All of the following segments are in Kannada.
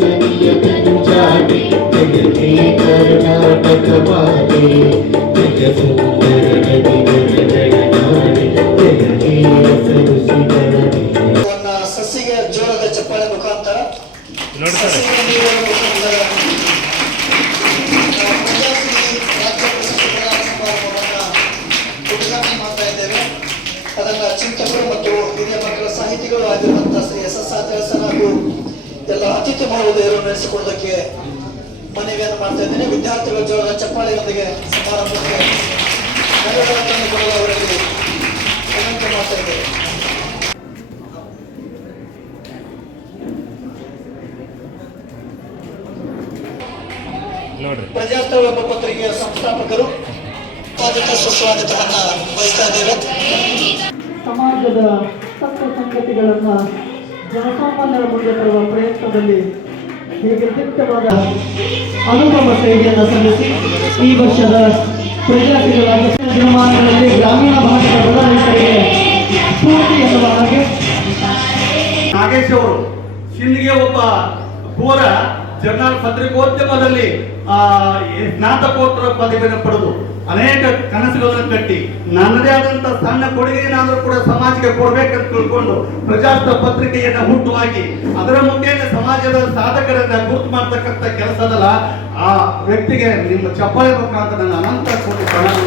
ಜನನಿಯ ಜನುಜಾತೆ ಜಗತಿ ಕರ್ನಾಟಕ ಮಾತೆ ಜಗ ಸುಂದರ ನದಿಗಳ ಜಯನಾಡಿ ಜಯ ವೀರ ಸರುಸಿಗರೇ. ಸಸಿಗೆ ಜೋರದ ಚಪ್ಪಾಳೆ ಮುಖಾಂತರ ಮಾಡ್ತಾ ಇದ್ದೇವೆ. ಅದನ್ನ ಚಿಂತಕರು ಮತ್ತು ಹಿರಿಯ ಮಕ್ಕಳ ಸಾಹಿತಿಗಳು ಆಗಿರುವಂತಹ ಶ್ರೀ ಎಸ್ ಎಸ್ ಆತರಸನ್ ಹಾಗೂ ಎಲ್ಲ ಅತಿಥಿ ಮಹೋದಯರು ನಡೆಸಿಕೊಳ್ಳೋದಕ್ಕೆ ಮನವಿಯನ್ನು ಮಾಡ್ತಾ ಇದ್ದೇನೆ. ವಿದ್ಯಾರ್ಥಿಗಳ ಜೋರದ ಚಪ್ಪಾಳೆಯೊಂದಿಗೆ ಸಮಾರಂಭಕ್ಕೆ ನೆರವೇರಿಕೆಯನ್ನು ಕೊಡಲು ಅವರಲ್ಲಿ ವಿನಂತಿ ಮಾಡ್ತಾ ಇದ್ದೇವೆ. ಪ್ರಜಾಸ್ಥಳ ಪತ್ರಿಕೆಯ ಸಂಸ್ಥಾಪಕರು ಸ್ವಾಗತ ಸುಸ್ವಾಗತವನ್ನ ವಹಿಸ್ತಾ ಇದ್ದೇವೆ. ಸಮಾಜದ ಸತ್ಯ ಸಂಗತಿಗಳನ್ನ ಜನಸಾಮಾನ್ಯರ ಮುಂದೆ ತರುವ ಪ್ರಯತ್ನದಲ್ಲಿ ಹೀಗೆ ದಿಟ್ಟವಾದ ಅನುಪಮ ಸೇವೆಯನ್ನು ಸಲ್ಲಿಸಿ ಈ ವರ್ಷದ ಪ್ರಜಾತಿಗಳ ದಿನಮಾನಗಳಲ್ಲಿ ಗ್ರಾಮೀಣ ಭಾಗದ ಬಡ ರೈತರಿಗೆ ಸ್ಫೂರ್ತಿ ಎನ್ನುವ ಹಾಗೆ ನಾಗೇಶ್ ಅವರು ಸಿಂಧಿಗೆ ಒಬ್ಬ ಘೋರ ಜರ್ನಲ್ ಪತ್ರಿಕೋದ್ಯಮದಲ್ಲಿ ಸ್ನಾತಕೋತ್ತರ ಪದವಿಯನ್ನು ಪಡೆದು ಅನೇಕ ಕನಸುಗಳನ್ನು ಕಟ್ಟಿ ನನ್ನದೇ ಆದಂತ ಸಣ್ಣ ಕೊಡುಗೆಯನ್ನಾದರೂ ಕೂಡ ಸಮಾಜಕ್ಕೆ ಕೊಡ್ಬೇಕಂತ ತಿಳ್ಕೊಂಡು ಪ್ರಜಾಸ್ತ ಪತ್ರಿಕೆಯನ್ನ ಹುಟ್ಟುಹಾಕಿ ಅದರ ಮುಖೇನ ಸಮಾಜದ ಸಾಧಕರನ್ನ ಗುರುತು ಮಾಡ್ತಕ್ಕಂಥ ಕೆಲಸದಲ್ಲ ಆ ವ್ಯಕ್ತಿಗೆ ನಿಮ್ಮ ಚಪ್ಪಾಳೆ ಮುಖಾಂತರ ನನ್ನ ಅನಂತ ಕೋಟಿ ಪ್ರಣಾಮ.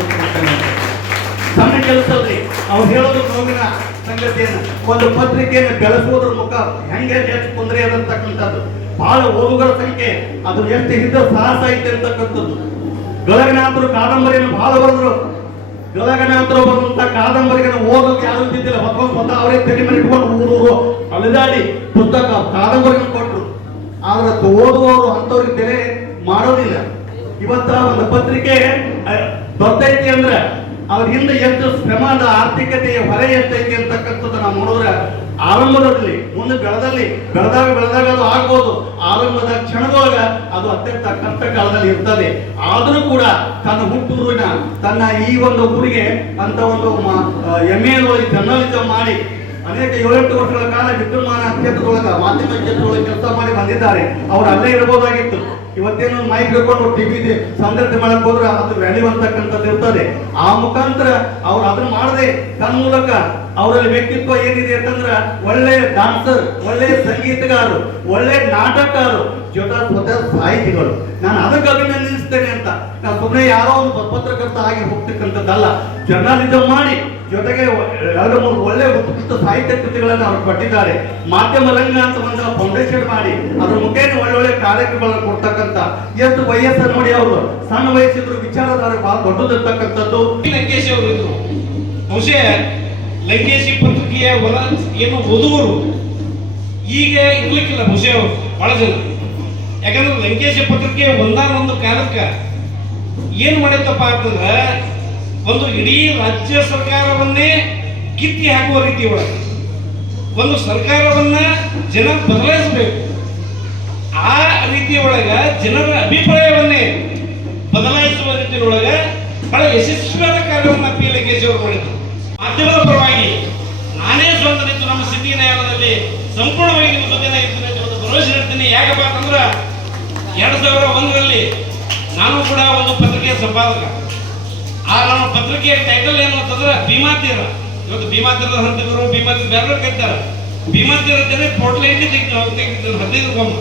ಸಣ್ಣ ಕೆಲಸದಲ್ಲಿ ಅವ್ರು ಹೇಳೋದು ನೋವಿನ ಸಂಗತಿಯನ್ನು ಒಂದು ಪತ್ರಿಕೆಯನ್ನು ಬೆಳೆಸುವುದರ ಮುಖ ಹೆಂಗೆ ಎಷ್ಟು ತೊಂದರೆ ಇರತಕ್ಕಂಥದ್ದು ಬಹಳ ಓದುಗರ ಸಂಖ್ಯೆ ಅದು ಎಷ್ಟು ಹಿಂದೆ ಸಾಹಸ ಐತೆ ಅಂತಕ್ಕಂಥದ್ದು. ಗಳಗನಾಥರು ಕಾದಂಬರಿಯನ್ನು ಬಹಳ ಬರೆದ್ರು. ಗಳಗನಾಥರು ಬರೆದಂತ ಕಾದಂಬರಿಯನ್ನು ಓದೋದು ಯಾರು ಇದ್ದಿದ್ದಿಲ್ಲ. ಸ್ವತಃ ಅವರೇ ತೆರೆ ಮೇಲೆ ಇಟ್ಕೊಂಡು ಊರೂರು ಅಲೆದಾಡಿ ಪುಸ್ತಕ ಕಾದಂಬರಿಯನ್ನು ಕೊಟ್ಟರು. ಆದ್ರೆ ಓದುವವರು ಅಂತವ್ರಿಗೆ ತೆರೆ ಮಾಡೋದಿಲ್ಲ. ಇವತ್ತ ಒಂದು ಪತ್ರಿಕೆ ದೊಡ್ಡೈತಿ ಅಂದ್ರೆ ಅವ್ರ ಹಿಂದೆ ಎಷ್ಟು ಶ್ರಮದ ಆರ್ಥಿಕತೆಯ ಹೊರೆ ಎಷ್ಟೈತಿ ಅಂತಕ್ಕಂಥದ್ದು ನಾವು ನೋಡಿದ್ರೆ ಆರಂಭದಲ್ಲಿ ಮುಂದೆ ಬೆಳೆದಾಗ ಅದು ಆಗ್ಬೋದು. ಆರಂಭದ ಕ್ಷಣದೊಳಗ ಅದು ಅತ್ಯಂತ ಕಷ್ಟ ಕಾಲದಲ್ಲಿ ಇರ್ತದೆ. ಆದರೂ ಕೂಡ ತನ್ನ ಹುಟ್ಟೂರಿನ ತನ್ನ ಈ ಒಂದು ಊರಿಗೆ ಅಂತ ಒಂದು MA ಜರ್ನಲಿಸಂ ಮಾಡಿ ಅನೇಕ 7-8 ವರ್ಷಗಳ ಕಾಲ ವಿದ್ಯುನ್ಮಾನ ಕ್ಷೇತ್ರದೊಳಗ ಮಾಧ್ಯಮ ಕ್ಷೇತ್ರದೊಳಗೆ ಕೆಲಸ ಮಾಡಿ ಬಂದಿದ್ದಾರೆ. ಅವ್ರು ಅಲ್ಲೇ ಇರಬಹುದಾಗಿತ್ತು. ಇವತ್ತೇನು ಮೈಕ್ ಹಿಡ್ಕೊಂಡು ಟಿವಿ ಸಂದರ್ಶನ ಮಾಡಕ್ ಹೋದ್ರೆ ಅದು ವ್ಯಾಲ್ಯೂ ಅಂತಕ್ಕಂಥದ್ದು ಇರ್ತದೆ. ಆ ಮುಖಾಂತರ ಅವ್ರು ಅದನ್ನ ಮಾಡದೆ ತನ್ನ ಮೂಲಕ ಅವರಲ್ಲಿ ವ್ಯಕ್ತಿತ್ವ ಏನಿದೆ ಅಂತಂದ್ರ ಒಳ್ಳೆ ಡಾನ್ಸರ್, ಒಳ್ಳೆ ಸಂಗೀತಗಾರರು, ಒಳ್ಳೆ ನಾಟಕರು, ಸ್ವತಃ ಸಾಹಿತಿಗಳು. ನಾನು ಅದಕ್ಕೆ ಅಭಿನಂದಿಸ್ತೇನೆ ಅಂತ. ನಾನು ಸುಮ್ಮನೆ ಯಾರೋ ಒಂದು ಪತ್ರಕರ್ತ ಆಗಿ ಹೋಗ್ತಕ್ಕಂಥದ್ದಲ್ಲ. ಜರ್ನಲಿಸಂ ಮಾಡಿ ಜೊತೆಗೆ 2-3 ಒಳ್ಳೆ ಉತ್ಕೃಷ್ಟ ಸಾಹಿತ್ಯ ಕೃತಿಗಳನ್ನು ಅವ್ರು ಕೊಟ್ಟಿದ್ದಾರೆ. ಮಾಧ್ಯಮ ರಂಗ ಅಂತ ಒಂದು ಫೌಂಡೇಶನ್ ಮಾಡಿ ಅದ್ರ ಮುಖೇನ ಒಳ್ಳೊಳ್ಳೆ ಕಾರ್ಯಕ್ರಮಗಳನ್ನು ಕೊಡ್ತಕ್ಕಂಥ ಎಷ್ಟು ವಯಸ್ಸು ನೋಡಿ ಅವರು ಸಣ್ಣ ವಯಸ್ಸಿದ್ರು ವಿಚಾರಧಾರ ಬಹಳ ದೊಡ್ಡದಿರ್ತಕ್ಕಂಥದ್ದು. ಲಂಕೇಶ್ ಅವರು ಇದ್ರು. ಬಹುಶಃ ಲಂಕೇಶಿ ಪತ್ರಿಕೆಯ ಏನು ಓದುವರು ಈಗ ಇರ್ಲಿಕ್ಕಿಲ್ಲ ಬಹುಶಃ ಅವರು ಬಹಳ ಜನ. ಯಾಕಂದ್ರೆ ಲಂಕೇಶಿ ಪತ್ರಿಕೆ ಒಂದಾನೊಂದು ಕಾಲಕ್ಕೆ ಏನ್ ಮಾಡಿತ್ತಪ್ಪ ಅಂತಂದ್ರೆ ಒಂದು ಇಡೀ ರಾಜ್ಯ ಸರ್ಕಾರವನ್ನೇ ಕಿತ್ತಿ ಹಾಕುವ ರೀತಿ ಒಳಗೆ ಒಂದು ಸರ್ಕಾರವನ್ನ ಜನ ಬದಲಾಯಿಸಬೇಕು. ಆ ರೀತಿಯ ಒಳಗ ಜನರ ಅಭಿಪ್ರಾಯವನ್ನೇ ಬದಲಾಯಿಸುವ ರೀತಿಯೊಳಗ ಬಹಳ ಯಶಸ್ವಿಯಾದ ಕಾರ್ಯವನ್ನು ಪಿ ಲಂಕೇಶ್ ಅವರು ಮಾಡಿದ್ರು. ಮಾಧ್ಯಮದ ಪರವಾಗಿ ನಾನೇ ಸ್ವಂತ ನಿಂತು ನಮ್ಮ ಸಿದ್ಧಿ ನ್ಯಾಯಾಲಯದಲ್ಲಿ ಸಂಪೂರ್ಣವಾಗಿ ನಿಮ್ಮ ಜೊತೆ ಇರ್ತೀನಿ ಅಂತ ಒಂದು ಭರವಸೆ ನೀಡ್ತೀನಿ. ಯಾಕಪ್ಪ ಅಂತಂದ್ರೆ 2001ರಲ್ಲಿ ನಾನು ಕೂಡ ಒಂದು ಪತ್ರಿಕೆಯ ಸಂಪಾದಕ. ಆ ನಮ್ಮ ಪತ್ರಿಕೆಯ ಟೈಟಲ್ ಏನು ಅಂತಂದ್ರೆ ಭೀಮಾತೀರ. ಇವತ್ತು ಭೀಮಾತೀರದ ಹಂತಕರು ಭೀಮಾತೀರ ಬೇರೆ ಕರೀತಾರೆ. ಭೀಮಾತೀರ ಅಂತಂದ್ರೆ ಪೋರ್ಟ್ಲೈಂಡಿ ತೆಗೆದಿದ್ದು 15 ಬೊಮ್ಮ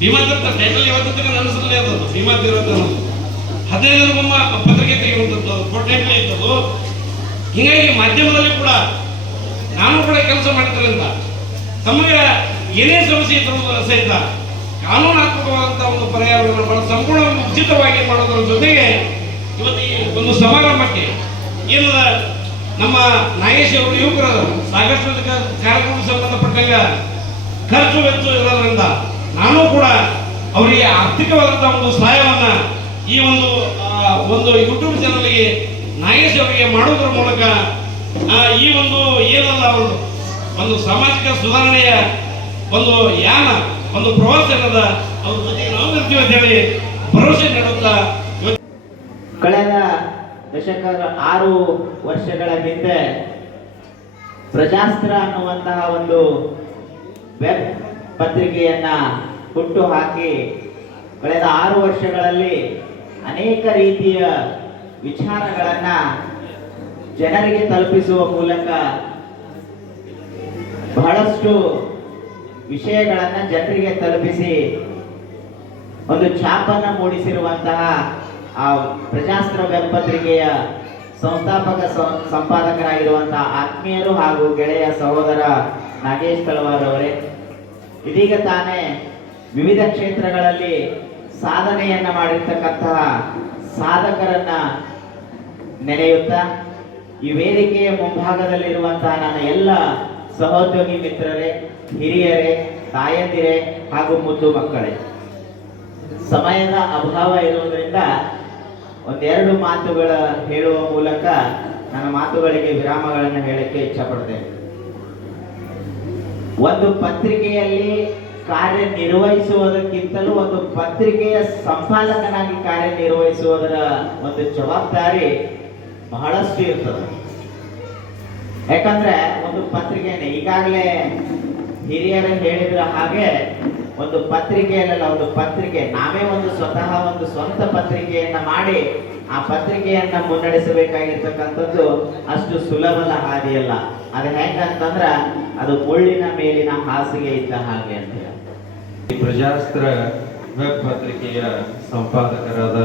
ಭೀಮಾತೀರ ಟೈಟಲ್ ಇವತ್ತು ನನ್ನ ಹೆಸರಲ್ಲೇ ಇರೋದು ಭೀಮಾತೀರ ಅಂತ 15 ಬೊಮ್ಮ ಪತ್ರಿಕೆ ತೆಗೆಯುವಂಥದ್ದು ಪೋರ್ಟ್ಲೈಂಡಿ ಇದ್ದದ್ದು. ಹೀಗಾಗಿ ಮಾಧ್ಯಮದಲ್ಲಿ ಕೂಡ ನಾನು ಕೂಡ ಕೆಲಸ ಮಾಡಿದ್ರಿಂದ ತಮಗೆ ಏನೇ ಸಮಸ್ಯೆ ಇದ್ದರೂ ಸಹಿತ ಕಾನೂನಾತ್ಮಕವಾದಂತಹ ಒಂದು ಪರಿಹಾರವನ್ನು ಬಹಳ ಸಂಪೂರ್ಣ ಉಚಿತವಾಗಿ ಮಾಡೋದ್ರ ಜೊತೆಗೆ ಇವತ್ತು ಈ ಒಂದು ಸಮಾರಂಭಕ್ಕೆ ಏನದ ನಮ್ಮ ನಾಗೇಶ್ ಅವರು ಯುವಕರು ಸಾಕಷ್ಟು ಕಾರ್ಯಕ್ರಮಕ್ಕೆ ಸಂಬಂಧಪಟ್ಟಂಗ ಖರ್ಚು ವೆಚ್ಚ ಇರೋದ್ರಿಂದ ನಾನು ಕೂಡ ಅವರಿಗೆ ಆರ್ಥಿಕವಾದಂತಹ ಒಂದು ಸಹಾಯವನ್ನ ಈ ಒಂದು ಯೂಟ್ಯೂಬ್ ಚಾನಲ್ಗೆ ನಾಗೇಶ್ ಅವರಿಗೆ ಮಾಡೋದ್ರ ಮೂಲಕ ಈ ಒಂದು ಏನಲ್ಲ ಒಂದು ಸಾಮಾಜಿಕ ಸುಧಾರಣೆಯ ಒಂದು ಯಾನ ಒಂದು ಪ್ರವಾಸ ಏನದ ಅವ್ರ ಜೊತೆಗೆ ನಾವು ಇರ್ತೀವಿ ಅಂತ ಹೇಳಿ ಭರವಸೆ ನೀಡುತ್ತಾ ಕಳೆದ ದಶಕದ 6 ವರ್ಷಗಳ ಹಿಂದೆ ಪ್ರಜಾಸ್ತ್ರ ಅನ್ನುವಂತಹ ಒಂದು ವೆಬ್ ಪತ್ರಿಕೆಯನ್ನ ಹುಟ್ಟು ಹಾಕಿ ಕಳೆದ 6 ವರ್ಷಗಳಲ್ಲಿ ಅನೇಕ ರೀತಿಯ ವಿಚಾರಗಳನ್ನ ಜನರಿಗೆ ತಲುಪಿಸುವ ಮೂಲಕ ಬಹಳಷ್ಟು ವಿಷಯಗಳನ್ನ ಜನರಿಗೆ ತಲುಪಿಸಿ ಒಂದು ಛಾಪನ್ನ ಮೂಡಿಸಿರುವಂತಹ ಆ ಪ್ರಜಾಸ್ತ್ರ ವೆಬ್ ಪತ್ರಿಕೆಯ ಸಂಸ್ಥಾಪಕ ಸಂಪಾದಕರಾಗಿರುವಂತಹ ಆತ್ಮೀಯರು ಹಾಗೂ ಗೆಳೆಯ ಸಹೋದರ ನಾಗೇಶ್ ತಳವಾರ್ ಅವರೇ, ಇದೀಗ ತಾನೇ ವಿವಿಧ ಕ್ಷೇತ್ರಗಳಲ್ಲಿ ಸಾಧನೆಯನ್ನ ಮಾಡಿರ್ತಕ್ಕಂತಹ ಸಾಧಕರನ್ನ ನೆನೆಯುತ್ತಾ ಈ ವೇದಿಕೆಯ ಮುಂಭಾಗದಲ್ಲಿರುವಂತಹ ನನ್ನ ಎಲ್ಲ ಸಹೋದ್ಯೋಗಿ ಮಿತ್ರರೇ, ಹಿರಿಯರೇ, ತಾಯಂದಿರೇ ಹಾಗೂ ಮುದ್ದು ಮಕ್ಕಳೇ, ಸಮಯದ ಅಭಾವ ಇರುವುದರಿಂದ ಒಂದೆರಡು ಮಾತುಗಳ ಹೇಳುವ ಮೂಲಕ ನನ್ನ ಮಾತುಗಳಿಗೆ ವಿರಾಮಗಳನ್ನು ಹೇಳಕ್ಕೆ ಇಚ್ಛಪಡ್ತೇನೆ. ಒಂದು ಪತ್ರಿಕೆಯಲ್ಲಿ ಕಾರ್ಯನಿರ್ವಹಿಸುವುದಕ್ಕಿಂತಲೂ ಒಂದು ಪತ್ರಿಕೆಯ ಸಂಪಾದಕನಾಗಿ ಕಾರ್ಯನಿರ್ವಹಿಸುವುದರ ಒಂದು ಜವಾಬ್ದಾರಿ ಬಹಳಷ್ಟು ಇರ್ತದೆ. ಯಾಕಂದ್ರೆ ಒಂದು ಪತ್ರಿಕೆನೇ ಈಗಾಗಲೇ ಹಿರಿಯರು ಹೇಳಿದ್ರ ಹಾಗೆ ಒಂದು ಪತ್ರಿಕೆಯಲ್ಲ, ಒಂದು ಪತ್ರಿಕೆ ನಾವೇ ಒಂದು ಸ್ವತಃ ಒಂದು ಸ್ವಂತ ಪತ್ರಿಕೆಯನ್ನ ಮಾಡಿ ಆ ಪತ್ರಿಕೆಯನ್ನ ಮುನ್ನಡೆಸಬೇಕಾಗಿರ್ತಕ್ಕಂಥದ್ದು ಅಷ್ಟು ಸುಲಭದ ಹಾದಿಯಲ್ಲ. ಅದು ಹೆಂಗಂತಂದ್ರ ಅದು ಮುಳ್ಳಿನ ಮೇಲಿನ ಹಾಸಿಗೆ ಇದ್ದ ಹಾಗೆ ಅಂತ ಹೇಳಿ. ಈ ಪ್ರಜಾಸ್ತ್ರ ವೆಬ್ ಪತ್ರಿಕೆಯ ಸಂಪಾದಕರಾದ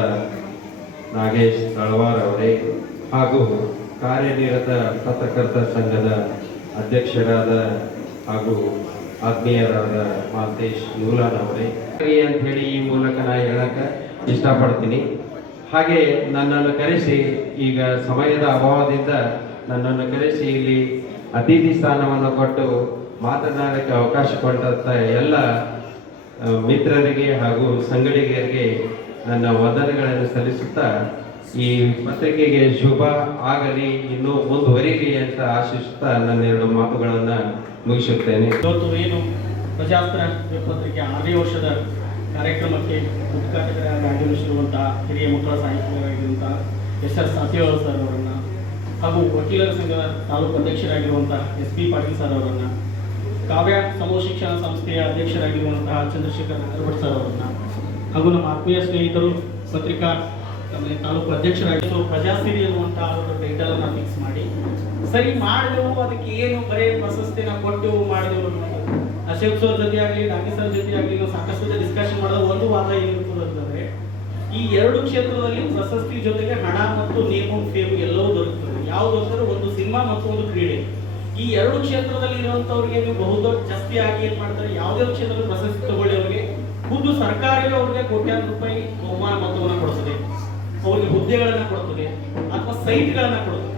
ನಾಗೇಶ್ ತಳವಾರ್ ಅವರೇ ಹಾಗೂ ಕಾರ್ಯನಿರತ ಪತ್ರಕರ್ತರ ಸಂಘದ ಅಧ್ಯಕ್ಷರಾದ ಹಾಗೂ ಆತ್ಮೀಯರಾದ ಮಾತೇಶ್ ನೂಲಾನ್ ಅವರೇ ಅಂತ ಹೇಳಿ ಈ ಮೂಲಕ ನಾ ಹೇಳಕ್ಕೆ ಇಷ್ಟಪಡ್ತೀನಿ. ಹಾಗೆ ನನ್ನನ್ನು ಕರೆಸಿ, ಈಗ ಸಮಯದ ಅಭಾವದಿಂದ ನನ್ನನ್ನು ಕರೆಸಿ ಇಲ್ಲಿ ಅತಿಥಿ ಸ್ಥಾನವನ್ನು ಕೊಟ್ಟು ಮಾತನಾಡಕ್ಕೆ ಅವಕಾಶ ಕೊಟ್ಟಂತ ಎಲ್ಲ ಮಿತ್ರರಿಗೆ ಹಾಗೂ ಸಂಗಡಿಗರಿಗೆ ನನ್ನ ವಂದನೆಗಳನ್ನು ಸಲ್ಲಿಸುತ್ತಾ ಈ ಪತ್ರಿಕೆಗೆ ಶುಭ ಆಗಲಿ, ಇನ್ನೂ ಮುಂದುವರಿಲಿ ಅಂತ ಆಶಿಸುತ್ತಾ ನನ್ನ 2 ಮಾತುಗಳನ್ನು ಮುಗಿಸುತ್ತೇನೆ. ಇವತ್ತು ಏನು ಪ್ರಜಾಸ್ತ್ರ ಪತ್ರಿಕೆ 6ನೇ ವರ್ಷದ ಕಾರ್ಯಕ್ರಮಕ್ಕೆ ಉದ್ಘಾಟಕರಾಗಿ ಆಗಮಿಸಿರುವಂತಹ ಹಿರಿಯ ಮಕ್ಕಳ ಸಾಹಿತ್ಯರಾಗಿರುವಂತಹ ಎಸ್ ಸತ್ಯವಾದ ಸರ್ ಅವರನ್ನು ಹಾಗೂ ವಕೀಲರ ಸಂಘದ ತಾಲೂಕು ಅಧ್ಯಕ್ಷರಾಗಿರುವಂತಹ SP ಪಾಟೀಲ್ ಸರ್ ಅವರನ್ನು, ಕಾವ್ಯ ಸಮೂಹ ಶಿಕ್ಷಣ ಸಂಸ್ಥೆಯ ಅಧ್ಯಕ್ಷರಾಗಿರುವಂತಹ ಚಂದ್ರಶೇಖರ್ ನಾಗರಭಟ್ ಸರ್ ಅವರನ್ನು ಹಾಗೂ ನಮ್ಮ ಆತ್ಮೀಯ ಸ್ನೇಹಿತರು ಪತ್ರಿಕಾ ತಾಲೂಕು ಅಧ್ಯಕ್ಷರಾಗಿದ್ದು ಪ್ರಜಾಸಿರಿ ಅನ್ನುವಂತಹ ಅವರ ಟೈಟಲ್ ಅನ್ನು ಫಿಕ್ಸ್ ಮಾಡಿ ಸರಿ ಮಾಡಿದೆವು, ಅದಕ್ಕೆ ಏನು ಬರೀ ಪ್ರಶಸ್ತಿನ ಕೊಟ್ಟೆವು ಮಾಡಿದೆವು. ಅಶೋಕ್ ಸರ್ ಜೊತೆ ಆಗಲಿ, ನಾಗೇಶ್ ಸರ್ ಜೊತೆ ಆಗಲಿ ಸಾಕಷ್ಟು ಡಿಸ್ಕಷನ್ ಮಾಡಿದ ಒಂದು ವಾದ ಏನಿರ್ತದೆ ಅಂತಂದ್ರೆ, ಈ 2 ಕ್ಷೇತ್ರದಲ್ಲಿ ಪ್ರಶಸ್ತಿ ಜೊತೆಗೆ ಹಣ ಮತ್ತು ನೇಮ್ ಅಂಡ್ ಫೇಮ್ ಎಲ್ಲವೂ ದೊರಕುತ್ತದೆ. ಯಾವುದು ಅಂದ್ರೆ ಒಂದು ಸಿನಿಮಾ ಮತ್ತು ಒಂದು ಕ್ರೀಡೆ. ಈ 2 ಕ್ಷೇತ್ರದಲ್ಲಿ ಇರುವಂತವ್ರಿಗೆ ನೀವು ಬಹುದೊಡ್ಡ ಜಾಸ್ತಿ ಆಗಿ ಏನ್ ಮಾಡ್ತಾರೆ, ಯಾವುದೇ ಕ್ಷೇತ್ರದಲ್ಲಿ ಪ್ರಶಸ್ತಿ ತಗೊಳ್ಳಿ ಅವರಿಗೆ ಖುದ್ದು ಸರ್ಕಾರವೇ ಅವರಿಗೆ ಕೋಟ್ಯಾಂತರ ರೂಪಾಯಿ ಬಹುಮಾನ ಮೊತ್ತವನ್ನು ಕೊಡುತ್ತದೆ, ಅವರಿಗೆ ಹುದ್ದೆಗಳನ್ನ ಕೊಡುತ್ತದೆ ಅಥವಾ ಸೈಟ್ಗಳನ್ನ ಕೊಡುತ್ತದೆ.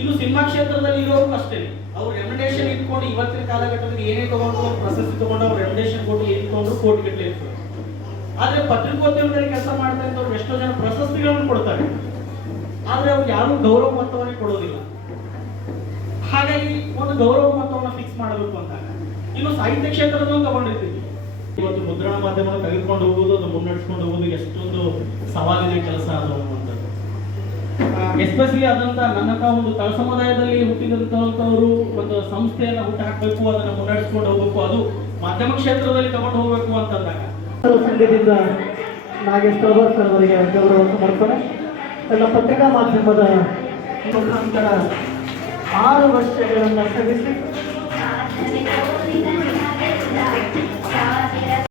ಇನ್ನು ಸಿನಿಮಾ ಕ್ಷೇತ್ರದಲ್ಲಿ ಇರೋರು ಅಷ್ಟೇ, ಅವ್ರು ರೆಮ್ಯುನರೇಷನ್ ಇಟ್ಕೊಂಡು ಇವತ್ತಿನ ಕಾಲಘಟ್ಟದಲ್ಲಿ ಏನೇ ತಗೊಂಡು ಪ್ರಶಸ್ತಿ ತಗೊಂಡು ಅವ್ರು ರೆಮ್ಯುನರೇಷನ್ ಕೊಟ್ಟು ಏನ್ ತಗೊಂಡ್ರು ಕೋಟಿಗಟ್ಟಲೆ ಇರ್ತದೆ. ಆದ್ರೆ ಪತ್ರಿಕೋದ್ಯಮದಲ್ಲಿ ಕೆಲಸ ಮಾಡ್ತಾ ಇದ್ದವ್ರು ಎಷ್ಟೋ ಜನ ಪ್ರಶಸ್ತಿಗಳನ್ನು ಕೊಡ್ತಾರೆ, ಆದ್ರೆ ಅವ್ರು ಯಾರು ಗೌರವ ಮೊತ್ತವನ್ನೇ ಕೊಡೋದಿಲ್ಲ. ಹಾಗಾಗಿ ಒಂದು ಗೌರವ ಮೊತ್ತವನ್ನು ಫಿಕ್ಸ್ ಮಾಡಬೇಕು ಅಂದಾಗ ಇನ್ನು ಸಾಹಿತ್ಯ ಕ್ಷೇತ್ರದಲ್ಲೂ ತಗೊಂಡಿರ್ತೀವಿ. ಇವತ್ತು ಮುದ್ರಣ ಮಾಧ್ಯಮ ತೆಗೆದುಕೊಂಡು ಹೋಗುವುದು, ಅದು ಮುನ್ನಡೆಸ್ಕೊಂಡು ಹೋಗುವುದು ಎಷ್ಟೊಂದು ಸವಾಲಿನ ಕೆಲಸ ಅದು ಅನ್ನುವಂಥದ್ದು. ಎಸ್ಪೆಷಲಿ ಅದಂತ ನನ್ನ ಒಂದು ತಳ ಸಮುದಾಯದಲ್ಲಿ ಹುಟ್ಟಿದಂತವರು ಒಂದು ಸಂಸ್ಥೆಯನ್ನ ಹುಟ್ಟು ಹಾಕಬೇಕು, ಅದನ್ನ ಮುನ್ನಡೆಸ್ಕೊಂಡು ಹೋಗ್ಬೇಕು, ಅದು ಮಾಧ್ಯಮ ಕ್ಷೇತ್ರದಲ್ಲಿ ತಗೊಂಡು ಹೋಗ್ಬೇಕು ಅಂತಂದಾಗ ಸಂಘದಿಂದ ನಾಗೇಶ್ ತಳವಾರ್ ಸರ್ ಅವರಿಗೆ ಗೌರವ ಸಮರ್ಪಣೆ. ಎಲ್ಲ ಪತ್ರಿಕಾ ಮಾಧ್ಯಮದ ಮುಖಾಂತರ 6 ವರ್ಷಗಳನ್ನು ಸವಿಸಿ